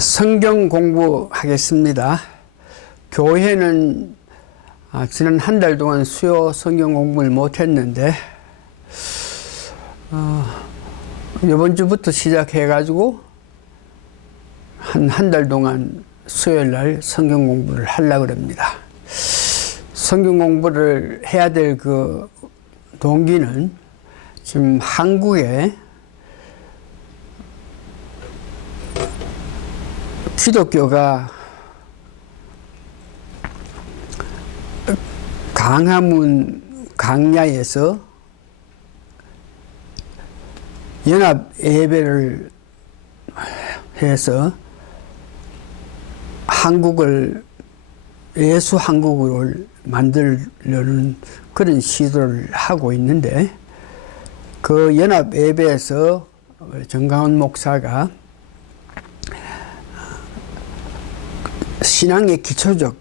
성경 공부하겠습니다. 교회는 지난 한 달 동안 수요 성경 공부를 못했는데 이번 주부터 시작해가지고 한 달 동안 수요일 날 성경 공부를 하려고 합니다. 성경 공부를 해야 될 그 동기는 지금 한국에 기독교가 광화문 광야에서 연합 예배를 해서 한국을 예수 한국을 만들려는 그런 시도를 하고 있는데, 그 연합 예배에서 정강훈 목사가 신앙의 기초적,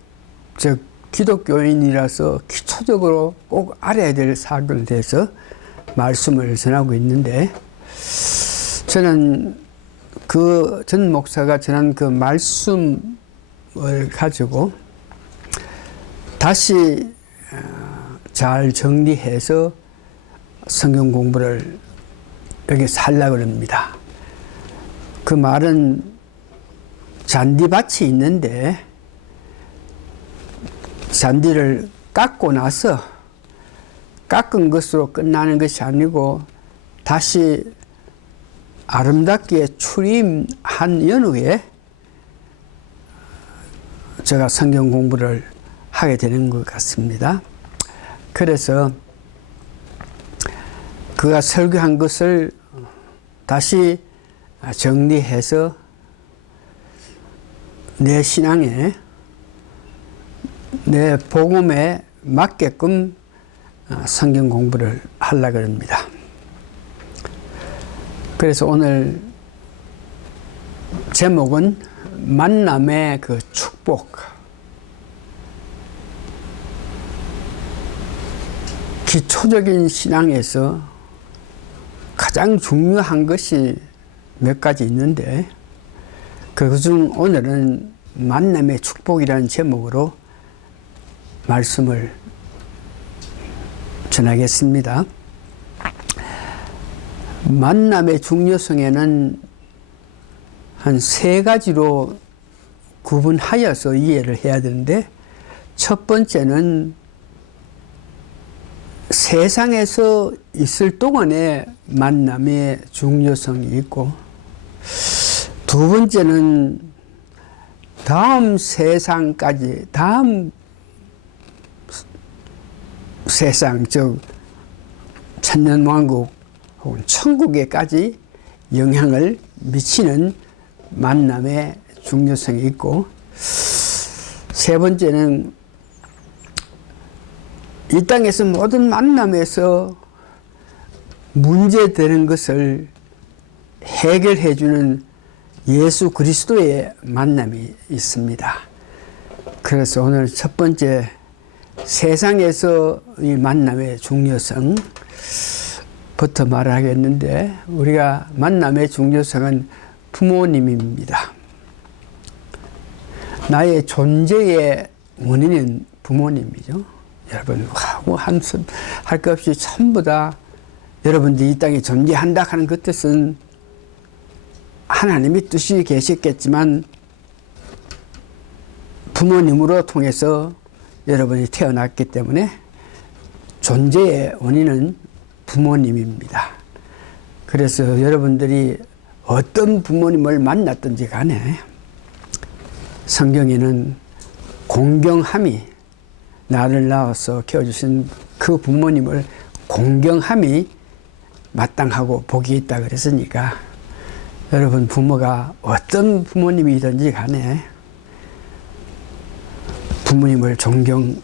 즉 기독교인이라서 기초적으로 꼭 알아야 될 사항에 대해서 말씀을 전하고 있는데, 저는 그 전 목사가 전한 그 말씀을 가지고 다시 잘 정리해서 성경 공부를 여기서 하려고 합니다. 그 말은 잔디밭이 있는데 잔디를 깎고 나서 깎은 것으로 끝나는 것이 아니고 다시 아름답게 추림한 연후에 제가 성경 공부를 하게 되는 것 같습니다. 그래서 그가 설교한 것을 다시 정리해서 내 신앙에, 내 복음에 맞게끔 성경 공부를 하려고 합니다. 그래서 오늘 제목은 만남의 그 축복. 기초적인 신앙에서 가장 중요한 것이 몇 가지 있는데, 그중 오늘은 만남의 축복이라는 제목으로 말씀을 전하겠습니다. 만남의 중요성에는 한 세 가지로 구분하여서 이해를 해야 되는데, 첫 번째는 세상에서 있을 동안의 만남의 중요성이 있고, 두 번째는 다음 세상까지, 다음 세상, 즉 천년왕국 혹은 천국에까지 영향을 미치는 만남의 중요성이 있고, 세 번째는 이 땅에서 모든 만남에서 문제되는 것을 해결해 주는 예수 그리스도의 만남이 있습니다. 그래서 오늘 첫 번째, 세상에서 이 만남의 중요성부터 말을 하겠는데, 우리가 만남의 중요성은 부모님입니다. 나의 존재의 원인은 부모님이죠. 여러분, 할 것 없이 전부 다 여러분들이 이 땅에 존재한다 하는 그 뜻은 하나님의 뜻이 계셨겠지만 부모님으로 통해서 여러분이 태어났기 때문에 존재의 원인은 부모님입니다. 그래서 여러분들이 어떤 부모님을 만났든지 간에 성경에는 공경함이, 나를 낳아서 키워주신 그 부모님을 공경함이 마땅하고 복이 있다 그랬으니까, 여러분 부모가 어떤 부모님이든지 간에 부모님을 존경해서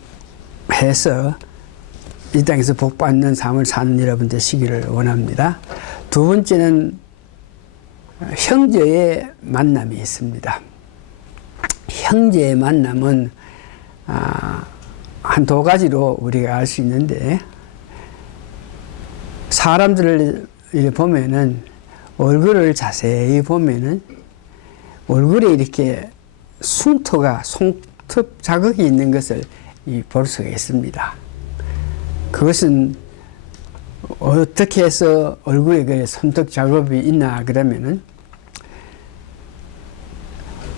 이 땅에서 복받는 삶을 사는 여러분 되시기를 원합니다. 두 번째는 형제의 만남이 있습니다. 형제의 만남은 한 두 가지로 우리가 알 수 있는데, 사람들을 보면은 얼굴을 자세히 보면은 얼굴에 이렇게 흉터가 손톱 자국이 있는 것을 볼 수가 있습니다. 그것은 어떻게 해서 얼굴에 그 손톱 자국이 있나 그러면은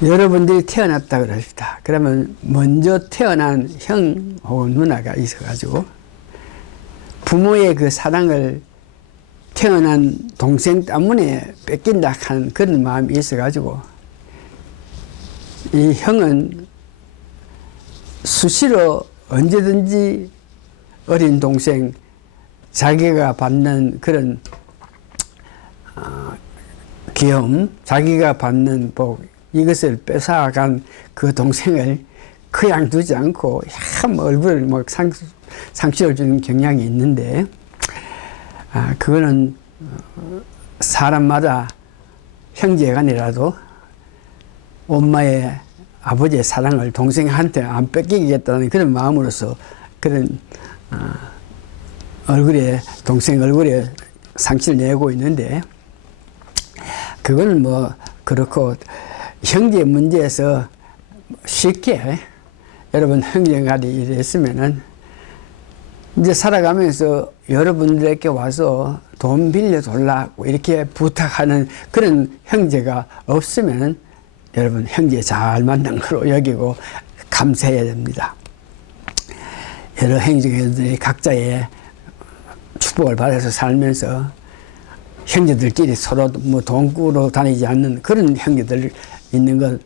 여러분들이 태어났다 그럽시다. 그러면 먼저 태어난 형 혹은 누나가 있어가지고 부모의 그 사랑을 태어난 동생 때문에 뺏긴다 하는 그런 마음이 있어가지고 이 형은 수시로 언제든지 어린 동생 자기가 받는 그런 귀여움, 자기가 받는 복 이것을 뺏어간 그 동생을 그냥 두지 않고 참 얼굴을 뭐 상처를 주는 경향이 있는데 그거는 사람마다 형제간이라도 엄마의 아버지의 사랑을 동생한테 안 뺏기겠다는 그런 마음으로서 그런 얼굴에 동생 얼굴에 상처를 내고 있는데 그거는 뭐 그렇고 형제 문제에서 쉽게 여러분 형제간이 이랬으면은 이제 살아가면서 여러분들에게 와서 돈 빌려달라고 이렇게 부탁하는 그런 형제가 없으면 여러분 형제 잘 만난 거로 여기고 감사해야 됩니다. 여러 형제들이 각자의 축복을 받아서 살면서 형제들끼리 서로 뭐 돈 꾸러 다니지 않는 그런 형제들 있는 것,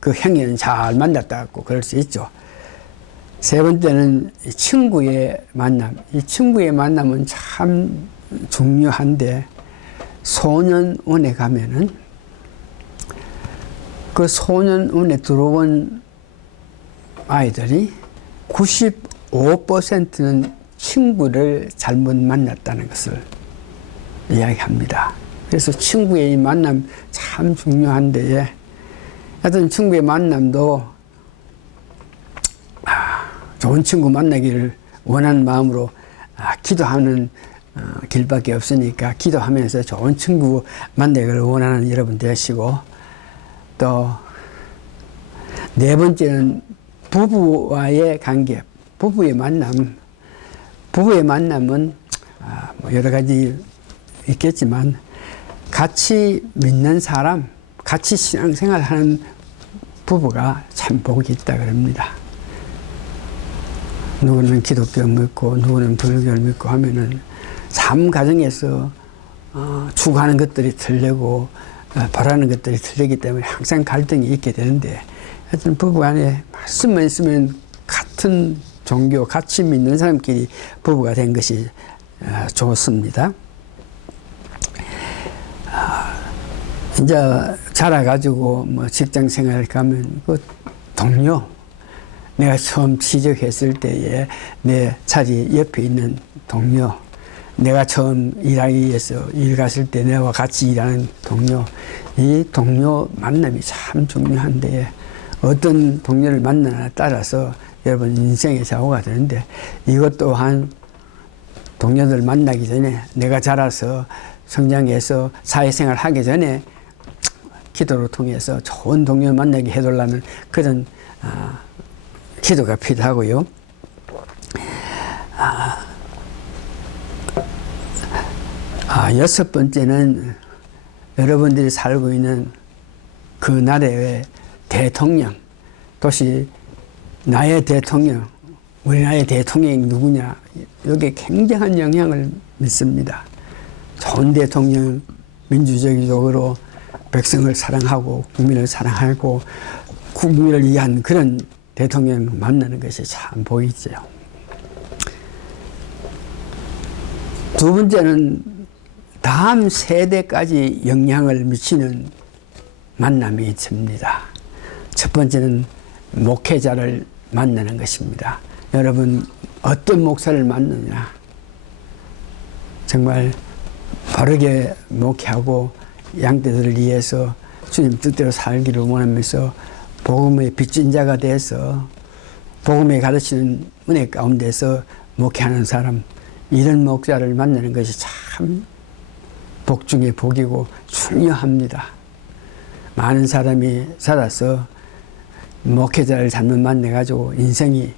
그 형제는 잘 만났다고 그럴 수 있죠. 세 번째는 친구의 만남. 이 친구의 만남은 참 중요한데 소년원에 가면은 그 소년원에 들어온 아이들이 95%는 친구를 잘못 만났다는 것을 이야기합니다. 그래서 친구의 이 만남 참 중요한데 하여튼 친구의 만남도 좋은 친구 만나기를 원하는 마음으로 기도하는 길밖에 없으니까 기도하면서 좋은 친구 만나기를 원하는 여러분 되시고 또 네 번째는 부부와의 관계, 부부의 만남. 부부의 만남은 뭐 여러 가지 있겠지만 같이 믿는 사람, 같이 신앙생활하는 부부가 참 복이 있다 그럽니다. 누구는 기독교를 믿고 누구는 불교를 믿고 하면은 삶 과정에서 추구하는 것들이 틀리고 바라는 것들이 틀리기 때문에 항상 갈등이 있게 되는데 하여튼 부부간에 말씀만 있으면 같은 종교 같이 믿는 사람끼리 부부가 된 것이 좋습니다. 이제 자라가지고 뭐 직장 생활 가면 그 동료, 내가 처음 취직했을 때에 내 자리 옆에 있는 동료, 내가 처음 일하기 위해서 일 갔을 때 내와 같이 일하는 동료, 이 동료 만남이 참 중요한데 어떤 동료를 만나냐에 따라서 여러분 인생의 좌우가 되는데 이것 또한 동료들 만나기 전에 내가 자라서 성장해서 사회생활 하기 전에 기도를 통해서 좋은 동료 만나게 해달라는 그런 기도가 필요하고요. 여섯 번째는 여러분들이 살고 있는 그 나라의 대통령, 또시 나의 대통령, 우리나라의 대통령이 누구냐, 여기에 굉장한 영향을 믿습니다. 좋은 대통령, 민주적으로 백성을 사랑하고 국민을 사랑하고 국민을 위한 그런 대통령 만나는 것이 참 보이죠. 두 번째는 다음 세대까지 영향을 미치는 만남이 있습니다. 첫 번째는 목회자를 만나는 것입니다. 여러분 어떤 목사를 만나냐, 정말 바르게 목회하고 양떼들을 위해서 주님 뜻대로 살기를 원하면서 복음의 빚진 자가 돼서 복음에 가르치는 은혜 가운데서 목회하는 사람, 이런 목사를 만나는 것이 참 복 중에 복이고 중요합니다. 많은 사람이 살아서 목회자를 잘못 만나가지고 인생이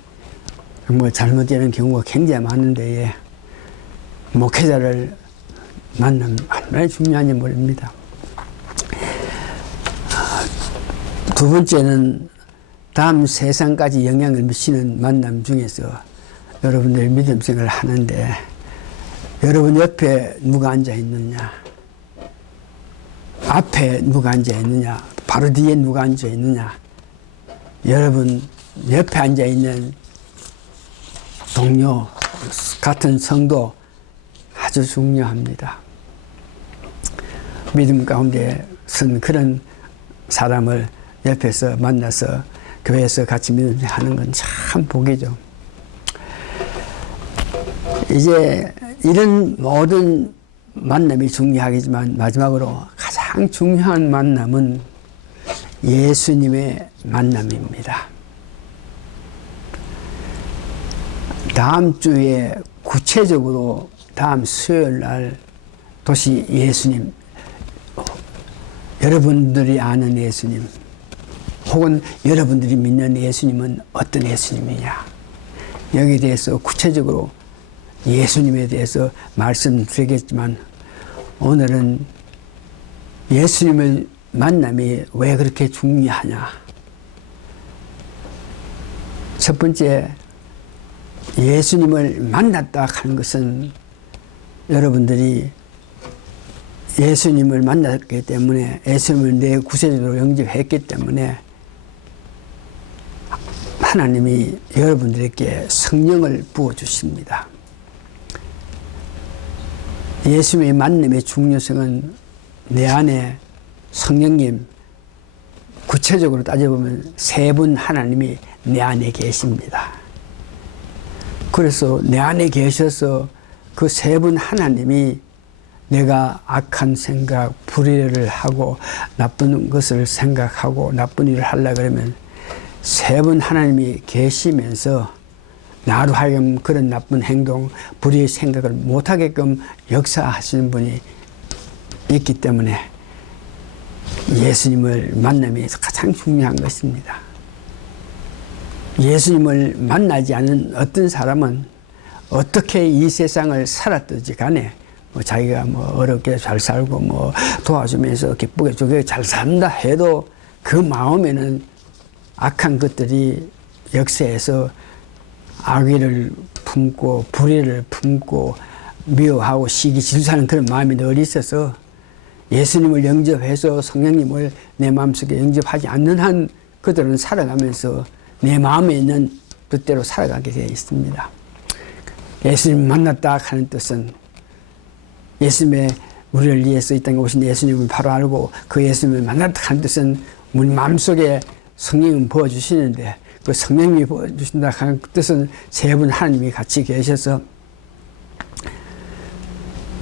잘못되는 경우가 굉장히 많은데, 목회자를 만나면 얼마나 중요한지 모릅니다. 두 번째는 다음 세상까지 영향을 미치는 만남 중에서 여러분들 믿음 생활을 하는데, 여러분 옆에 누가 앉아 있느냐, 앞에 누가 앉아 있느냐, 바로 뒤에 누가 앉아 있느냐, 여러분 옆에 앉아 있는 동료, 같은 성도 아주 중요합니다. 믿음 가운데 선 그런 사람을 옆에서 만나서 교회에서 같이 믿음 하는 건 참 복이죠. 이제 이런 모든 만남이 중요하겠지만 마지막으로 가장 중요한 만남은 예수님의 만남입니다. 다음 주에 구체적으로 다음 수요일 날 도시 예수님, 여러분들이 아는 예수님, 혹은 여러분들이 믿는 예수님은 어떤 예수님이냐, 여기에 대해서 구체적으로 예수님에 대해서 말씀드리겠지만, 오늘은 예수님의 만남이 왜 그렇게 중요하냐. 첫 번째, 예수님을 만났다 하는 것은 여러분들이 예수님을 만났기 때문에, 예수님을 내 구세주로 영접했기 때문에 하나님이 여러분들에게 성령을 부어주십니다. 예수님의 만남의 중요성은 내 안에 성령님, 구체적으로 따져보면 세 분 하나님이 내 안에 계십니다. 그래서 내 안에 계셔서 그 세 분 하나님이 내가 악한 생각, 불의를 하고 나쁜 것을 생각하고 나쁜 일을 하려고 그러면 세 분 하나님이 계시면서 나로 하여금 그런 나쁜 행동, 불의의 생각을 못하게끔 역사하시는 분이 있기 때문에 예수님을 만남이 가장 중요한 것입니다. 예수님을 만나지 않은 어떤 사람은 어떻게 이 세상을 살았든지 간에 자기가 어렵게 잘 살고 도와주면서 기쁘게 저게 잘 산다 해도 그 마음에는 악한 것들이 역사에서 악의를 품고 불의를 품고 미워하고 시기 질투하는 그런 마음이 늘 있어서 예수님을 영접해서 성령님을 내 마음속에 영접하지 않는 한 그들은 살아가면서 내 마음에 있는 뜻대로 살아가게 되어 있습니다. 예수님 만났다 하는 뜻은 예수님의 우리를 위해서 이 땅에 오신 예수님을 바로 알고 그 예수님을 만났다 하는 뜻은 우리 마음속에 성령을 부어주시는데, 그 성령님이 부어주신다 하는 뜻은 세 분 하나님이 같이 계셔서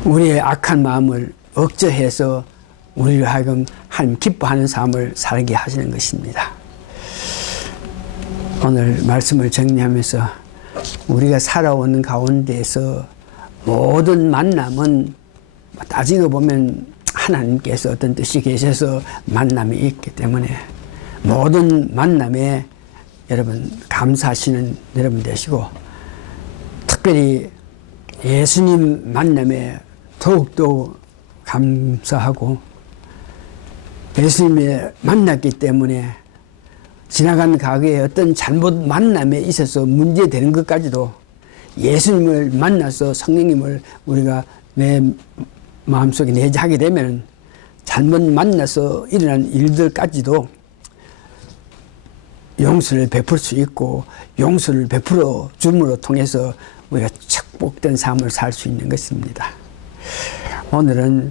우리의 악한 마음을 억제해서 우리를 하여금 하나님 기뻐하는 삶을 살게 하시는 것입니다. 오늘 말씀을 정리하면서 우리가 살아오는 가운데에서 모든 만남은 따지고 보면 하나님께서 어떤 뜻이 계셔서 만남이 있기 때문에 모든 만남에 여러분 감사하시는 여러분 되시고, 특별히 예수님 만남에 더욱더 감사하고, 예수님을 만났기 때문에 지나간 과거에 어떤 잘못 만남에 있어서 문제되는 것까지도 예수님을 만나서 성령님을 우리가 내 마음속에 내재하게 되면 잘못 만나서 일어난 일들까지도 용서를 베풀 수 있고, 용서를 베풀어 줌으로 통해서 우리가 축복된 삶을 살 수 있는 것입니다. 오늘은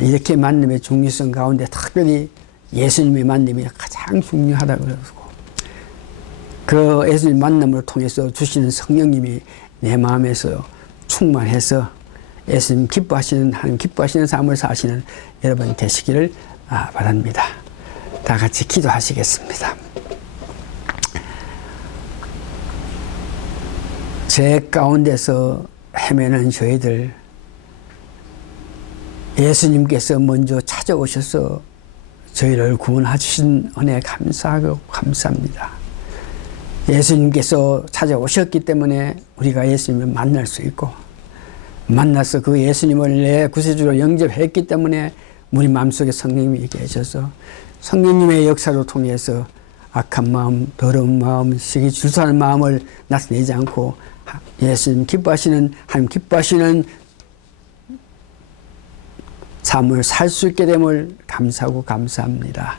이렇게 만남의 중요성 가운데 특별히 예수님의 만남이 가장 중요하다고 그러고, 그 예수님 만남을 통해서 주시는 성령님이 내 마음에서 충만해서 예수님 기뻐하시는, 하나님 기뻐하시는 삶을 사시는 여러분 되시기를 바랍니다. 다 같이 기도하시겠습니다. 죄 가운데서 헤매는 저희들, 예수님께서 먼저 찾아오셔서 저희를 구원하신 은혜에 감사하고 감사합니다. 예수님께서 찾아오셨기 때문에 우리가 예수님을 만날 수 있고, 만나서 그 예수님을 내 구세주로 영접했기 때문에 우리 마음속에 성령님이 계셔서 성령님의 역사로 통해서 악한 마음, 더러운 마음, 시기 질투하는 마음을 나타내지 않고 예수님 기뻐하시는, 하나님 기뻐하시는 삶을 살 수 있게 됨을 감사하고 감사합니다.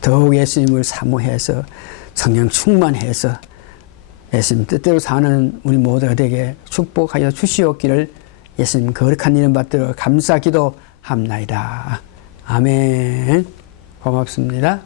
더욱 예수님을 사모해서 성령 충만해서 예수님 뜻대로 사는 우리 모두가 되게 축복하여 주시옵기를 예수님 거룩한 이름 받들어 감사 기도합나이다. 아멘. 고맙습니다.